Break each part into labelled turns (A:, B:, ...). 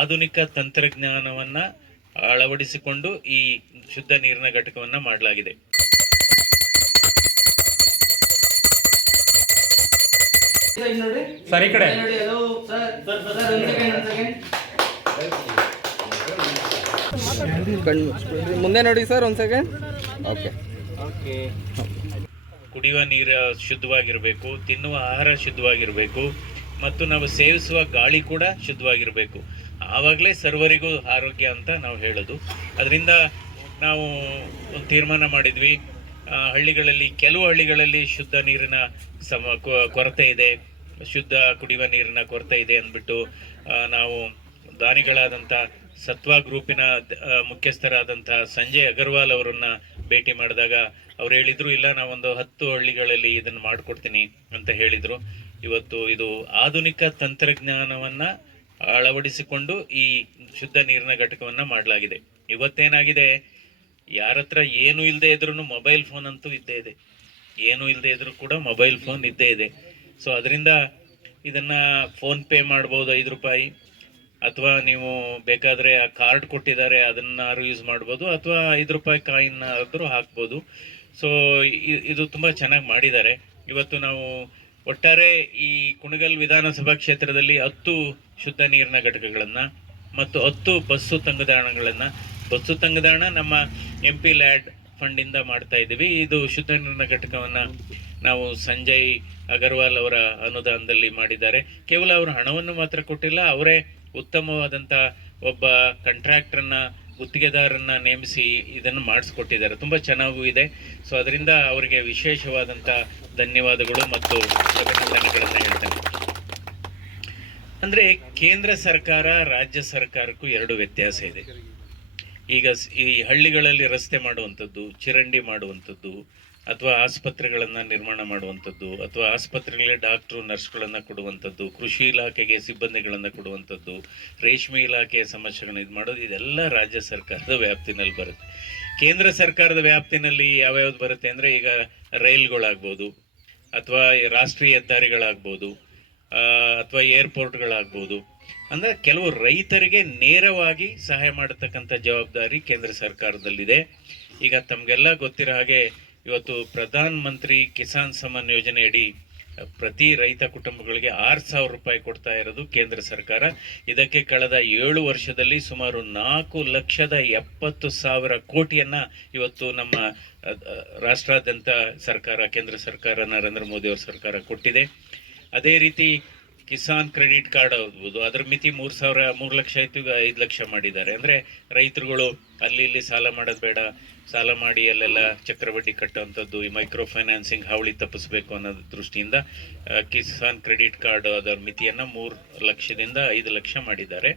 A: ಆಧುನಿಕ ತಂತ್ರಜ್ಞಾನವನ್ನ ಅಳವಡಿಸಿಕೊಂಡು ಈ ಶುದ್ಧ ನೀರಿನ ಘಟಕವನ್ನ ಮಾಡಲಾಗಿದೆ.
B: ಸರಿ ನೋಡಿ
C: ಸರ್ ಈ ಕಡೆ.
B: ನೋಡಿ ಸರ್ ಸರ್ ಸರ್ ಒಂದು ಸೆಕೆಂಡ್ ಒಂದು ಸೆಕೆಂಡ್
D: ಮುಂದೆ ನೋಡಿ ಸರ್ ಒಂದು ಸೆಕೆಂಡ್ ಓಕೆ
A: ಕುಡಿಯುವ ನೀರು ಶುದ್ಧವಾಗಿರಬೇಕು ತಿನ್ನುವ ಆಹಾರ ಶುದ್ಧವಾಗಿರಬೇಕು ಮತ್ತು ನಾವು ಸೇವಿಸುವ ಗಾಳಿ ಕೂಡ ಶುದ್ಧವಾಗಿರಬೇಕು. ಆವಾಗಲೇ ಸರ್ವರಿಗೂ ಆರೋಗ್ಯ ಅಂತ ನಾವು ಹೇಳೋದು. ಅದರಿಂದ ನಾವು ಒಂದು ತೀರ್ಮಾನ ಮಾಡಿದ್ವಿ. ಹಳ್ಳಿಗಳಲ್ಲಿ ಕೆಲವು ಹಳ್ಳಿಗಳಲ್ಲಿ ಶುದ್ಧ ನೀರಿನ ಸಮ ಕೊರತೆ ಇದೆ. ಶುದ್ಧ ಕುಡಿಯುವ ನೀರಿನ ಕೊರತೆ ಇದೆ ಅಂದ್ಬಿಟ್ಟು ನಾವು ದಾನಿಗಳಾದಂಥ ಸತ್ವ ಗ್ರೂಪಿನ ಮುಖ್ಯಸ್ಥರಾದಂಥ ಸಂಜಯ್ ಅಗರ್ವಾಲ್ ಅವರನ್ನ ಭೇಟಿ ಮಾಡಿದಾಗ ಅವ್ರು ಹೇಳಿದ್ರು, ಇಲ್ಲ, ನಾವೊಂದು ಹತ್ತು ಹಳ್ಳಿಗಳಲ್ಲಿ ಇದನ್ನು ಮಾಡಿಕೊಡ್ತೀನಿ ಅಂತ ಹೇಳಿದರು. ಇವತ್ತು ಇದು ಆಧುನಿಕ ತಂತ್ರಜ್ಞಾನವನ್ನ ಅಳವಡಿಸಿಕೊಂಡು ಈ ಶುದ್ಧ ನೀರಿನ ಘಟಕವನ್ನ ಮಾಡಲಾಗಿದೆ. ಇವತ್ತೇನಾಗಿದೆ? ಯಾರ ಹತ್ರ ಏನು ಇಲ್ಲದೆ ಇದ್ರೂ ಮೊಬೈಲ್ ಫೋನ್ ಅಂತೂ ಇದ್ದೇ ಇದೆ. ಏನು ಇಲ್ಲದೆ ಇದ್ರೂ ಕೂಡ ಮೊಬೈಲ್ ಫೋನ್ ಇದ್ದೇ ಇದೆ. ಸೊ ಅದರಿಂದ ಇದನ್ನ ಫೋನ್ ಪೇ ಮಾಡ್ಬೋದು ಐದು ರೂಪಾಯಿ. ಅಥವಾ ನೀವು ಬೇಕಾದ್ರೆ ಆ ಕಾರ್ಡ್ ಕೊಟ್ಟಿದ್ದಾರೆ, ಅದನ್ನಾರು ಯೂಸ್ ಮಾಡ್ಬೋದು. ಅಥವಾ ಐದು ರೂಪಾಯಿ ಕಾಯಿನ್ ಆದರೂ ಹಾಕ್ಬೋದು. ಸೊ ಇದು ತುಂಬಾ ಚೆನ್ನಾಗಿ ಮಾಡಿದ್ದಾರೆ. ಇವತ್ತು ನಾವು ಒಟ್ಟಾರೆ ಈ ಕುಣಗಲ್ ವಿಧಾನಸಭಾ ಕ್ಷೇತ್ರದಲ್ಲಿ ಹತ್ತು ಶುದ್ಧ ನೀರಿನ ಘಟಕಗಳನ್ನು ಮತ್ತು ಹತ್ತು ಬಸ್ಸು ತಂಗುದಾಣಗಳನ್ನು. ಬಸ್ಸು ತಂಗುದಾಣ ನಮ್ಮ ಎಂ ಪಿ ಲ್ಯಾಡ್ ಫಂಡ್ ಇಂದ ಮಾಡ್ತಾ ಇದ್ದೀವಿ. ಇದು ಶುದ್ಧ ನೀರಿನ ಘಟಕವನ್ನ ನಾವು ಸಂಜಯ್ ಅಗರ್ವಾಲ್ ಅವರ ಅನುದಾನದಲ್ಲಿ ಮಾಡಿದ್ದಾರೆ. ಕೇವಲ ಅವರು ಹಣವನ್ನು ಮಾತ್ರ ಕೊಟ್ಟಿಲ್ಲ, ಅವರೇ ಉತ್ತಮವಾದಂಥ ಒಬ್ಬ ಕಾಂಟ್ರಾಕ್ಟರ್ನ ಗುತ್ತಿಗೆದಾರನ್ನ ನೇಮಿಸಿ ಇದನ್ನು ಮಾಡಿಸ್ಕೊಟ್ಟಿದ್ದಾರೆ. ತುಂಬಾ ಚೆನ್ನಾಗೂ ಇದೆ. ಸೊ ಅದರಿಂದ ಅವರಿಗೆ ವಿಶೇಷವಾದಂತ ಧನ್ಯವಾದಗಳು ಮತ್ತು ಅಭಿನಂದನೆಗಳನ್ನ ಹೇಳ್ತೇನೆ. ಅಂದ್ರೆ ಕೇಂದ್ರ ಸರ್ಕಾರ, ರಾಜ್ಯ ಸರ್ಕಾರಕ್ಕೂ ಎರಡು ವ್ಯತ್ಯಾಸ ಇದೆ. ಈಗ ಈ ಹಳ್ಳಿಗಳಲ್ಲಿ ರಸ್ತೆ ಮಾಡುವಂಥದ್ದು, ಚಿರಂಡಿ ಮಾಡುವಂಥದ್ದು ಅಥವಾ ಆಸ್ಪತ್ರೆಗಳನ್ನು ನಿರ್ಮಾಣ ಮಾಡುವಂಥದ್ದು, ಅಥವಾ ಆಸ್ಪತ್ರೆಗಳಿಗೆ ಡಾಕ್ಟ್ರು, ನರ್ಸ್ಗಳನ್ನು ಕೊಡುವಂಥದ್ದು, ಕೃಷಿ ಇಲಾಖೆಗೆ ಸಿಬ್ಬಂದಿಗಳನ್ನು ಕೊಡುವಂಥದ್ದು, ರೇಷ್ಮೆ ಇಲಾಖೆಯ ಸಮಸ್ಯೆಗಳನ್ನ ಇದು ಮಾಡೋದು, ಇದೆಲ್ಲ ರಾಜ್ಯ ಸರ್ಕಾರದ ವ್ಯಾಪ್ತಿನಲ್ಲಿ ಬರುತ್ತೆ. ಕೇಂದ್ರ ಸರ್ಕಾರದ ವ್ಯಾಪ್ತಿನಲ್ಲಿ ಯಾವ್ಯಾವ್ದು ಬರುತ್ತೆ ಅಂದರೆ ಈಗ ರೈಲ್ಗಳಾಗ್ಬೋದು, ಅಥವಾ ರಾಷ್ಟ್ರೀಯ ಹೆದ್ದಾರಿಗಳಾಗ್ಬೋದು ಅಥವಾ ಏರ್ಪೋರ್ಟ್ಗಳಾಗ್ಬೋದು. ಅಂದ್ರೆ ಕೆಲವು ರೈತರಿಗೆ ನೇರವಾಗಿ ಸಹಾಯ ಮಾಡತಕ್ಕಂಥ ಜವಾಬ್ದಾರಿ ಕೇಂದ್ರ ಸರ್ಕಾರದಲ್ಲಿದೆ. ಈಗ ತಮಗೆಲ್ಲ ಗೊತ್ತಿರೋ ಹಾಗೆ ಇವತ್ತು ಪ್ರಧಾನ ಮಂತ್ರಿ ಕಿಸಾನ್ ಸಮ್ಮಾನ್ ಯೋಜನೆಯಡಿ, ಪ್ರತಿ ರೈತ ಕುಟುಂಬಗಳಿಗೆ ಆರು ಸಾವಿರ ರೂಪಾಯಿ ಕೊಡ್ತಾ ಇರೋದು ಕೇಂದ್ರ ಸರ್ಕಾರ. ಇದಕ್ಕೆ ಕಳೆದ ಏಳು ವರ್ಷದಲ್ಲಿ ಸುಮಾರು ನಾಲ್ಕು ಲಕ್ಷದ ಎಪ್ಪತ್ತು ಸಾವಿರ ಕೋಟಿಯನ್ನು ಇವತ್ತು ನಮ್ಮ, ರಾಷ್ಟ್ರಾದ್ಯಂತ ಸರ್ಕಾರ, ಕೇಂದ್ರ ಸರ್ಕಾರ ನರೇಂದ್ರ ಮೋದಿ ಅವರ ಸರ್ಕಾರ ಕೊಟ್ಟಿದೆ. ಅದೇ ರೀತಿ ಕಿಸಾನ್ ಕ್ರೆಡಿಟ್ ಕಾರ್ಡ್ ಆಗ್ಬೋದು, ಅದರ ಮಿತಿ ಮೂರು ಸಾವಿರ, ಮೂರು ಲಕ್ಷ ಇತ್ತು ಈಗ ಐದು ಲಕ್ಷ ಮಾಡಿದ್ದಾರೆ. ಅಂದರೆ ರೈತರುಗಳು ಅಲ್ಲಿ ಇಲ್ಲಿ ಸಾಲ ಮಾಡೋದು ಬೇಡ, ಸಾಲ ಮಾಡಿ ಅಲ್ಲೆಲ್ಲ ಚಕ್ರಬಡ್ಡಿ ಕಟ್ಟುವಂಥದ್ದು, ಈ ಮೈಕ್ರೋ ಫೈನಾನ್ಸಿಂಗ್ ಹಾವಳಿ ತಪ್ಪಿಸ್ಬೇಕು ಅನ್ನೋ ದೃಷ್ಟಿಯಿಂದ ಕಿಸಾನ್ ಕ್ರೆಡಿಟ್ ಕಾರ್ಡ್ ಅದರ ಮಿತಿಯನ್ನು ಮೂರು ಲಕ್ಷದಿಂದ ಐದು ಲಕ್ಷ ಮಾಡಿದ್ದಾರೆ.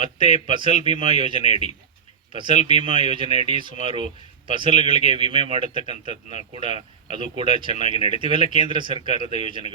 A: ಮತ್ತೆ ಫಸಲ್ ಬಿಮಾ ಯೋಜನೆಯಡಿ, ಫಸಲ್ ಬಿಮಾ ಯೋಜನೆಯಡಿ ಸುಮಾರು ಫಸಲುಗಳಿಗೆ ವಿಮೆ ಮಾಡತಕ್ಕಂಥದ್ದನ್ನ ಕೂಡ, ಅದು ಕೂಡ ಚೆನ್ನಾಗಿ ನಡೀತಿವೆಲ್ಲ ಕೇಂದ್ರ ಸರ್ಕಾರದ ಯೋಜನೆಗಳು